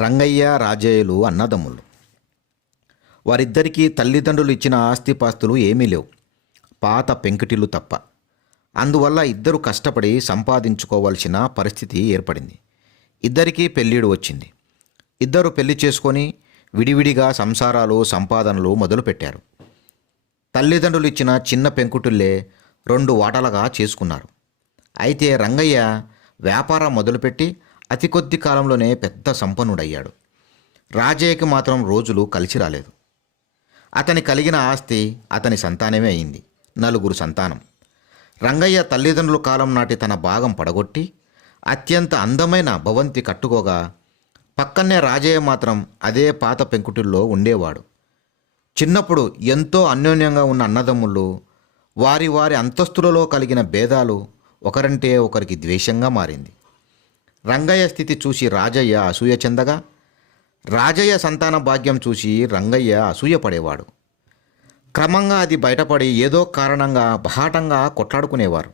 రంగయ్య రాజయ్యలు అన్నదమ్ములు. వారిద్దరికీ తల్లిదండ్రులు ఇచ్చిన ఆస్తిపాస్తులు ఏమీ లేవు. పాత పెంకుటిల్లు తప్ప. అందువల్ల ఇద్దరు కష్టపడి సంపాదించుకోవాల్సిన పరిస్థితి ఏర్పడింది. ఇద్దరికీ పెళ్ళిడు వచ్చింది. ఇద్దరు పెళ్ళి చేసుకొని విడివిడిగా సంసారాలు సంపాదనలు మొదలుపెట్టారు. తల్లిదండ్రులు ఇచ్చిన చిన్న పెంకుటిల్లే రెండు వాటాలుగా చేసుకున్నారు. అయితే రంగయ్య వ్యాపారం మొదలుపెట్టి అతి కొద్ది కాలంలోనే పెద్ద సంపన్నుడయ్యాడు. రాజయ్యకి మాత్రం రోజులు కలిసి రాలేదు. అతని కలిగిన ఆస్తి అతని సంతానమే అయింది. నలుగురు సంతానం. రంగయ్య తల్లిదండ్రుల కాలం నాటి తన భాగం పడగొట్టి అత్యంత అందమైన భవంతి కట్టుకోగా పక్కనే రాజయ్య మాత్రం అదే పాత పెంకుటిల్లో ఉండేవాడు. చిన్నప్పుడు ఎంతో అన్యోన్యంగా ఉన్న అన్నదమ్ముళ్ళు వారి వారి అంతస్తులలో కలిగిన భేదాలు ఒకరంటే ఒకరికి ద్వేషంగా మారింది. రంగయ్య స్థితి చూసి రాజయ్య అసూయ చెందగా రాజయ్య సంతాన భాగ్యం చూసి రంగయ్య అసూయ పడేవాడు. క్రమంగా అది బయటపడి ఏదో కారణంగా బహాటంగా కొట్లాడుకునేవారు.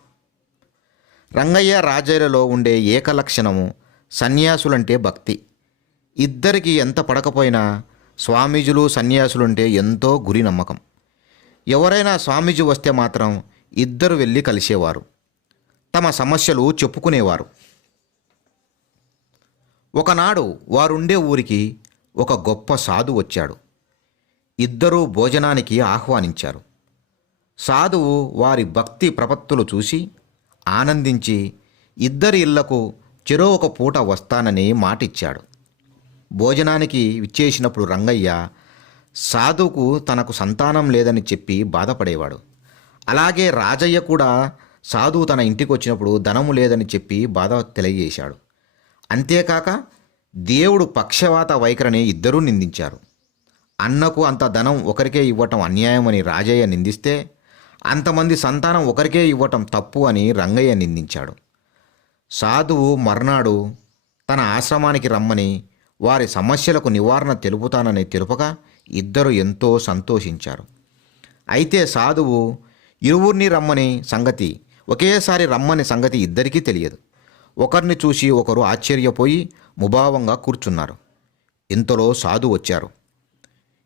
రంగయ్య రాజయ్యలలో ఉండే ఏకలక్షణము సన్యాసులంటే భక్తి. ఇద్దరికి ఎంత పడకపోయినా స్వామీజులు సన్యాసులుంటే ఎంతో గురి నమ్మకం. ఎవరైనా స్వామీజీ వస్తే మాత్రం ఇద్దరు వెళ్ళి కలిసేవారు. తమ సమస్యలు చెప్పుకునేవారు. ఒకనాడు వారుండే ఊరికి ఒక గొప్ప సాధు వచ్చాడు. ఇద్దరూ భోజనానికి ఆహ్వానించారు. సాధువు వారి భక్తి ప్రపత్తులు చూసి ఆనందించి ఇద్దరి ఇళ్ళకు చెరో ఒక పూట వస్తానని మాటిచ్చాడు. భోజనానికి విచ్చేసినప్పుడు రంగయ్య సాధువుకు తనకు సంతానం లేదని చెప్పి బాధపడేవాడు. అలాగే రాజయ్య కూడా సాధువు తన ఇంటికి వచ్చినప్పుడు ధనము లేదని చెప్పి బాధ తెలియజేశాడు. అంతేకాక దేవుడు పక్షవాత వైఖరిని ఇద్దరూ నిందించారు. అన్నకు అంత ధనం ఒకరికే ఇవ్వటం అన్యాయమని రాజయ్య నిందిస్తే అంతమంది సంతానం ఒకరికే ఇవ్వటం తప్పు అని రంగయ్య నిందించాడు. సాధువు మర్నాడు తన ఆశ్రమానికి రమ్మని వారి సమస్యలకు నివారణ తెలుపుతానని తెలుపగా ఇద్దరు ఎంతో సంతోషించారు. అయితే సాధువు ఇరువురిని రమ్మని సంగతి ఒకేసారి రమ్మని సంగతి ఇద్దరికీ తెలియదు. ఒకరిని చూసి ఒకరు ఆశ్చర్యపోయి ముభావంగా కూర్చున్నారు. ఇంతలో సాధు వచ్చారు.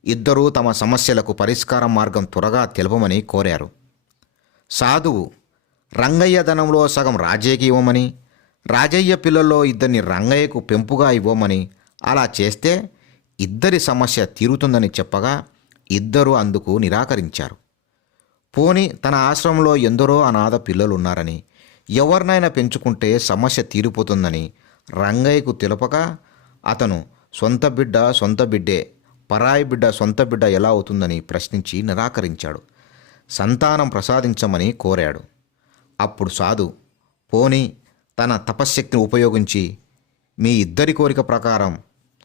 ఇద్దరూ తమ సమస్యలకు పరిష్కార మార్గం త్వరగా తెలపమని కోరారు. సాధువు రంగయ్య ధనంలో సగం రాజయ్యకి ఇవ్వమని రాజయ్య పిల్లల్లో ఇద్దరిని రంగయ్యకు పెంపుగా ఇవ్వమని అలా చేస్తే ఇద్దరి సమస్య తీరుతుందని చెప్పగా ఇద్దరూ అందుకు నిరాకరించారు. పోని తన ఆశ్రమంలో ఎందరో అనాథ పిల్లలున్నారని ఎవరినైనా పెంచుకుంటే సమస్య తీరిపోతుందని రంగయ్యకు తెలుపక అతను సొంత బిడ్డ సొంత బిడ్డే పరాయి బిడ్డ సొంత బిడ్డ ఎలా అవుతుందని ప్రశ్నించి నిరాకరించాడు. సంతానం ప్రసాదించమని కోరాడు. అప్పుడు సాధు పోని తన తపశ్శక్తిని ఉపయోగించి మీ ఇద్దరి కోరిక ప్రకారం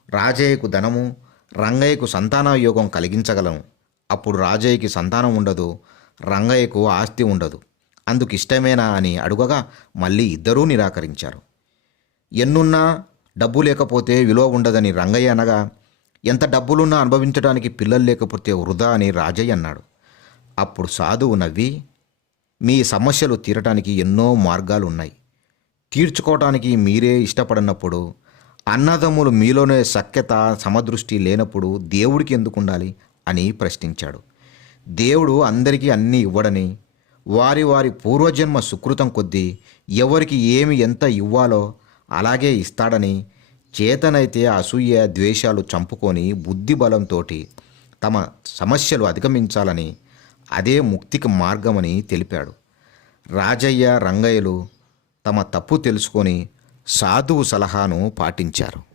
రాజయ్యకు ధనము రంగయ్యకు సంతాన యోగం కలిగించగలను. అప్పుడు రాజయ్యకి సంతానం ఉండదు రంగయ్యకు ఆస్తి ఉండదు. అందుకు ఇష్టమేనా అని అడుగగా మళ్ళీ ఇద్దరూ నిరాకరించారు. ఎన్నున్నా డబ్బు లేకపోతే విలువ ఉండదని రంగయ్య అనగా ఎంత డబ్బులున్నా అనుభవించడానికి పిల్లలు లేకపోతే వృధా అని రాజయ్య అన్నాడు. అప్పుడు సాధువు నవ్వి మీ సమస్యలు తీరటానికి ఎన్నో మార్గాలు ఉన్నాయి తీర్చుకోవటానికి మీరే ఇష్టపడినప్పుడు అన్నదమ్ములు మీలోనే సఖ్యత సమదృష్టి లేనప్పుడు దేవుడికి ఎందుకు ఉండాలి అని ప్రశ్నించాడు. దేవుడు అందరికీ అన్నీ ఇవ్వడని వారి వారి పూర్వజన్మ సుకృతం కొద్దీ ఎవరికి ఏమి ఎంత ఇవ్వాలో అలాగే ఇస్తాడని చేతనైతే అసూయ ద్వేషాలు చంపుకొని బుద్ధి బలంతో తమ సమస్యలు అధిగమించాలని అదే ముక్తికి మార్గమని తెలిపాడు. రాజయ్య రంగయ్యలు తమ తప్పు తెలుసుకొని సాధువు సలహాను పాటించారు.